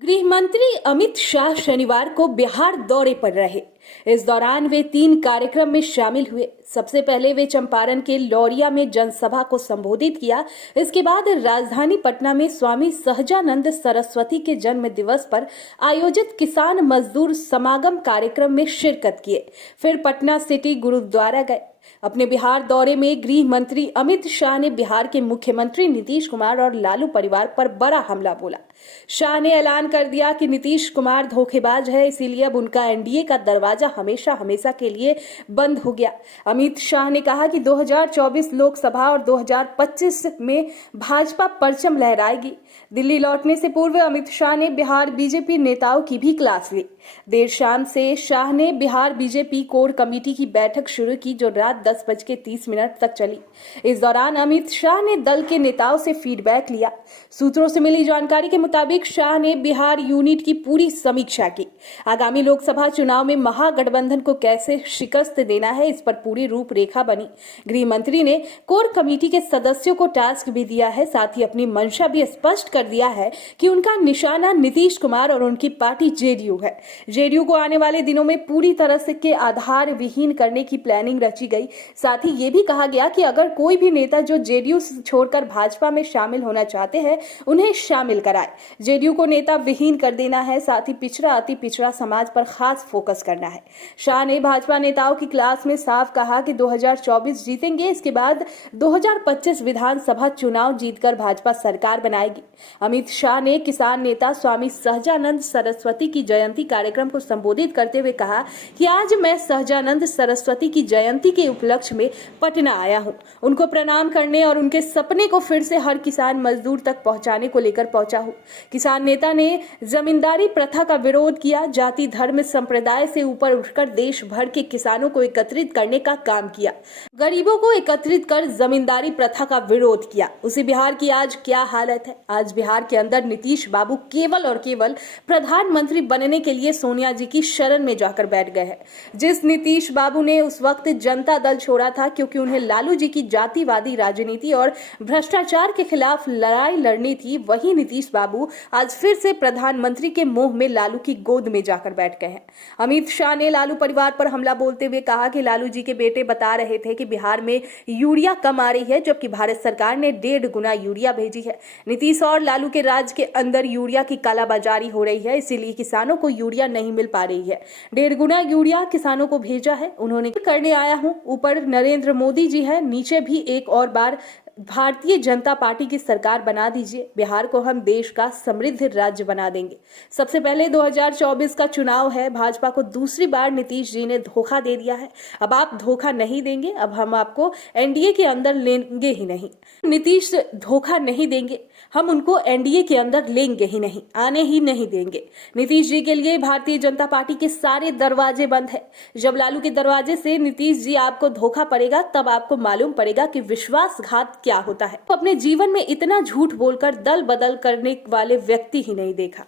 गृह मंत्री अमित शाह शनिवार को बिहार दौरे पर रहे। इस दौरान वे 3 कार्यक्रम में शामिल हुए। सबसे पहले वे चंपारण के लौरिया में जनसभा को संबोधित किया। इसके बाद राजधानी पटना में स्वामी सहजानंद सरस्वती के जन्म दिवस पर आयोजित किसान मजदूर समागम कार्यक्रम में शिरकत किए। फिर पटना सिटी गुरुद्वारा गए। अपने बिहार दौरे में गृह मंत्री अमित शाह ने बिहार के मुख्यमंत्री नीतीश कुमार और लालू परिवार पर बड़ा हमला बोला। शाह ने ऐलान कर दिया कि नीतीश कुमार धोखेबाज है, इसीलिए अब उनका एनडीए का दरवाजा हमेशा हमेशा के लिए बंद हो गया। अमित शाह ने कहा कि 2024 लोकसभा और 2025 में भाजपा परचम लहराएगी। दिल्ली लौटने से पूर्व अमित शाह ने बिहार बीजेपी नेताओं की भी क्लास ली। देर शाम से शाह ने बिहार बीजेपी कोर कमेटी की बैठक शुरू की, जो रात 10:30 तक चली। इस दौरान अमित शाह ने दल के नेताओं से फीडबैक लिया। सूत्रों से मिली जानकारी के मुताबिक शाह ने बिहार यूनिट की पूरी समीक्षा की। आगामी लोकसभा चुनाव में महागठबंधन को कैसे शिकस्त देना है, इस पर पूरी रूपरेखा बनी। गृह मंत्री ने कोर कमेटी के सदस्यों को टास्क भी दिया है। साथ ही अपनी मंशा भी स्पष्ट कर दिया है कि उनका निशाना नीतीश कुमार और उनकी पार्टी जेडीयू है। जेडीयू को आने वाले दिनों में पूरी तरह से के आधार विहीन करने की प्लानिंग रची गई। साथ ही ये भी कहा गया कि अगर कोई भी नेता जो जेडीयू छोड़कर भाजपा में शामिल होना चाहते हैं, उन्हें शामिल कराए। जेडीयू को नेता विहीन कर देना है। साथ ही पिछड़ा अति पिछड़ा समाज पर खास फोकस करना है। शाह ने भाजपा नेताओं की क्लास में साफ कहा कि 2024 जीतेंगे, इसके बाद 2025 विधानसभा चुनाव जीतकर भाजपा सरकार बनाएगी। अमित शाह ने किसान नेता स्वामी सहजानंद सरस्वती की जयंती कार्यक्रम को संबोधित करते हुए कहा कि आज मैं सहजानंद सरस्वती की जयंती के उपलक्ष्य में पटना आया हूं। उनको प्रणाम करने और उनके सपने को फिर से हर किसान मजदूर तक पहुंचाने को लेकर पहुंचा हूं। किसान नेता ने जमींदारी प्रथा का विरोध किया, जाति धर्म संप्रदाय से ऊपर उठकर देश भर के किसानों को एकत्रित करने का काम किया, गरीबों को एकत्रित कर जमींदारी प्रथा का विरोध किया। उसी बिहार की आज क्या हालत है। आज बिहार के अंदर नीतीश बाबू केवल और केवल प्रधानमंत्री बनने के लिए सोनिया जी की शरण में जाकर बैठ गए हैं। जिस नीतीश बाबू ने उस वक्त जनता दल छोड़ा था क्योंकि उन्हें लालू जी की जातिवादी राजनीति और भ्रष्टाचार के खिलाफ लड़ाई लड़नी थी, वही नीतीश बाबू आज फिर से प्रधानमंत्री के मोह में लालू की गोद में जाकर बैठ गए हैं। अमित शाह ने लालू परिवार पर हमला बोलते हुए कहा कि लालू जी के बेटे बता रहे थे कि बिहार में यूरिया कम आ रही है, जबकि भारत सरकार ने 1.5 गुना यूरिया भेजी है। नीतीश और लालू के राज के अंदर यूरिया की कालाबाजारी हो रही है, इसीलिए किसानों को यूरिया नहीं मिल पा रही है। 1.5 गुना यूरिया किसानों को भेजा है। उन्होंने करने आया हूं। ऊपर नरेंद्र मोदी जी है, नीचे भी एक और बार भारतीय जनता पार्टी की सरकार बना दीजिए। बिहार को हम देश का समृद्ध राज्य बना देंगे। सबसे पहले 2024 का चुनाव है। भाजपा को दूसरी बार नीतीश जी ने धोखा दे दिया है। अब आप धोखा नहीं देंगे। अब हम आपको एनडीए के अंदर लेंगे ही नहीं। नीतीश धोखा नहीं देंगे, हम उनको एनडीए के अंदर लेंगे ही नहीं, आने ही नहीं देंगे। नीतीश जी के लिए भारतीय जनता पार्टी के सारे दरवाजे बंद है। जब लालू के दरवाजे से नीतीश जी आपको धोखा पड़ेगा, तब आपको मालूम पड़ेगा कि विश्वासघात क्या होता है। तो अपने जीवन में इतना झूठ बोलकर दल बदल करने वाले व्यक्ति ही नहीं देखा।